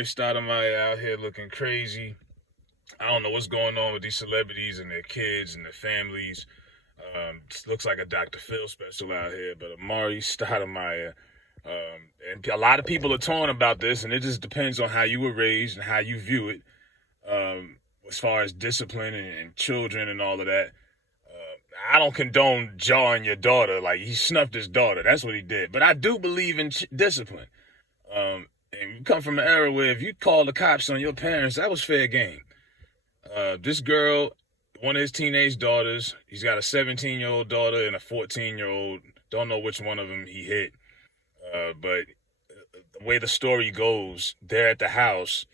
Amare Stoudemire out here looking crazy. I don't know what's going on with these celebrities and their kids and their families. Looks like a Dr. Phil special out here, but Amare Stoudemire. And a lot of people are torn about this, and it just depends on how you were raised and how you view it, as far as discipline and children and all of that. I don't condone jawing your daughter. Like, he snuffed his daughter. That's what he did. But I do believe in discipline. And you come from an era where if you called the cops on your parents, that was fair game. This girl, one of his teenage daughters, he's got a 17-year-old daughter and a 14-year-old. Don't know which one of them he hit. But the way the story goes, they're at the house.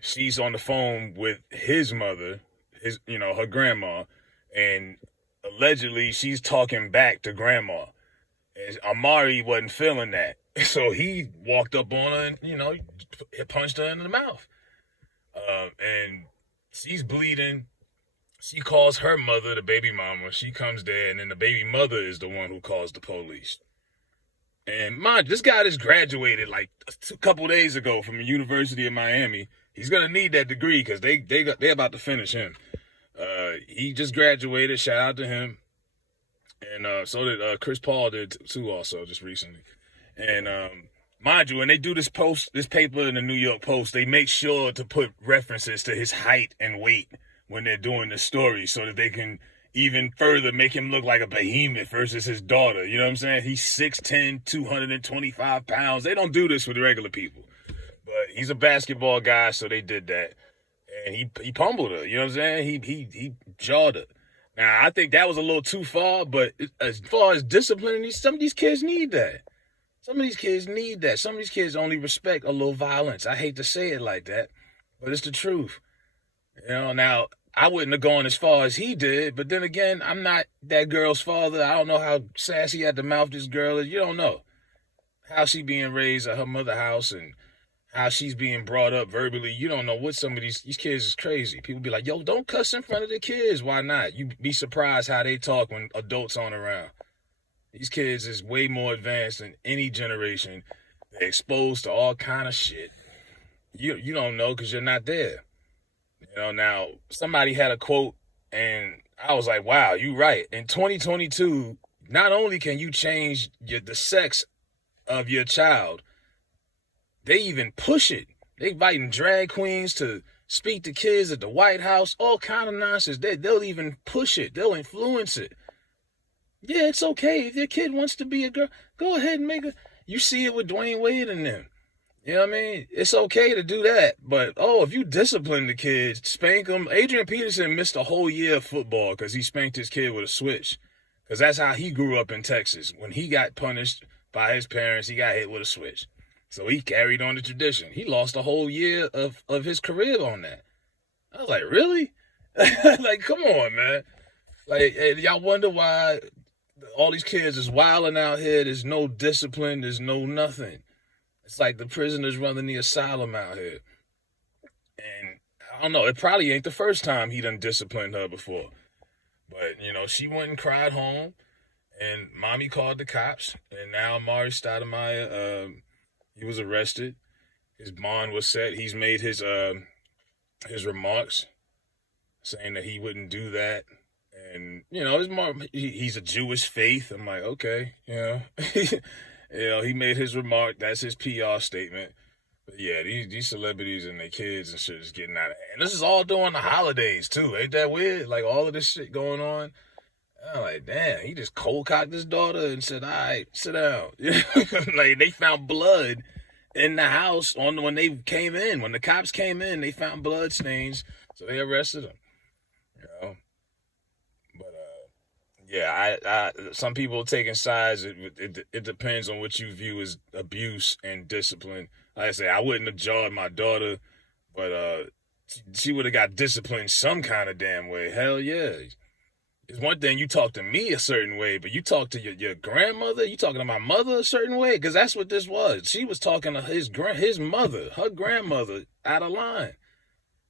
She's on the phone with his mother, her grandma, and allegedly she's talking back to grandma. And Amare wasn't feeling that. So he walked up on her and, punched her in the mouth. And she's bleeding. She calls her mother, the baby mama. She comes there, and then the baby mother is the one who calls the police. And mind, this guy just graduated like a couple days ago from the University of Miami. He's gonna need that degree because they're about to finish him. He just graduated. Shout out to him. And so did Chris Paul did too, also just recently. And mind you, when they do this paper in the New York Post, they make sure to put references to his height and weight when they're doing the story so that they can even further make him look like a behemoth versus his daughter. You know what I'm saying? He's 6'10", 225 pounds. They don't do this with regular people. But he's a basketball guy, so they did that. And he pummeled her. You know what I'm saying? He jawed her. Now, I think that was a little too far, but as far as disciplining, some of these kids need that. Some of these kids need that. Some of these kids only respect a little violence. I hate to say it like that, but it's the truth. Now, I wouldn't have gone as far as he did, but then again, I'm not that girl's father. I don't know how sassy at the mouth this girl is. You don't know how she being raised at her mother's house and how she's being brought up verbally. You don't know what some of these kids is crazy. People be like, yo, don't cuss in front of the kids. Why not? You be surprised how they talk when adults aren't around. These kids is way more advanced than any generation. They're exposed to all kind of shit. You don't know because you're not there. Now, somebody had a quote, and I was like, wow, you right. In 2022, not only can you change the sex of your child, they even push it. They inviting drag queens to speak to kids at the White House, all kind of nonsense. They'll even push it. They'll influence it. Yeah, it's okay. If your kid wants to be a girl, go ahead and make it. You see it with Dwayne Wade and them. You know what I mean? It's okay to do that. But, if you discipline the kids, spank them. Adrian Peterson missed a whole year of football because he spanked his kid with a switch. Because that's how he grew up in Texas. When he got punished by his parents, he got hit with a switch. So he carried on the tradition. He lost a whole year of his career on that. I was like, really? Like, come on, man. Like, y'all wonder why all these kids is wilding out here. There's no discipline. There's no nothing. It's like the prisoners running the asylum out here. And I don't know. It probably ain't the first time he done disciplined her before. But, she went and cried home. And mommy called the cops. And now Amare Stoudemire, he was arrested. His bond was set. He's made his remarks saying that he wouldn't do that. And, he's a Jewish faith. I'm like, okay, he made his remark. That's his PR statement. But yeah, these celebrities and their kids and shit is getting out of hand. This is all during the holidays, too. Ain't that weird? Like, all of this shit going on. I'm like, damn, he just cold-cocked his daughter and said, all right, sit down. Like, they found blood in the house when they came in. When the cops came in, they found blood stains, so they arrested him. But, yeah, some people taking sides. It depends on what you view as abuse and discipline. Like I say, I wouldn't have jawed my daughter, but she would have got disciplined some kind of damn way. Hell yeah. It's one thing you talk to me a certain way, but you talk to your grandmother, you talking to my mother a certain way, because that's what this was. She was talking to his mother, her grandmother, out of line.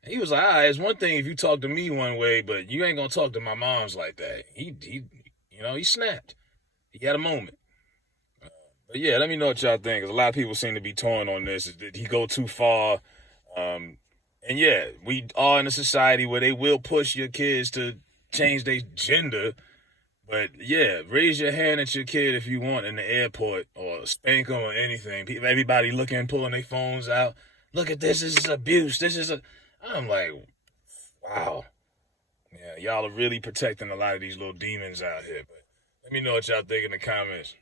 He was like, all right, it's one thing if you talk to me one way, but you ain't gonna talk to my moms like that. He snapped. He had a moment. But yeah, let me know what y'all think. Cause a lot of people seem to be torn on this. Did he go too far? Um, and yeah, we are in a society where they will push your kids to change their gender. But yeah, raise your hand at your kid if you want in the airport or spank them or anything. Everybody looking, pulling their phones out. Look at this. This is abuse. This is a. I'm like, wow. Yeah, y'all are really protecting a lot of these little demons out here. But let me know what y'all think in the comments.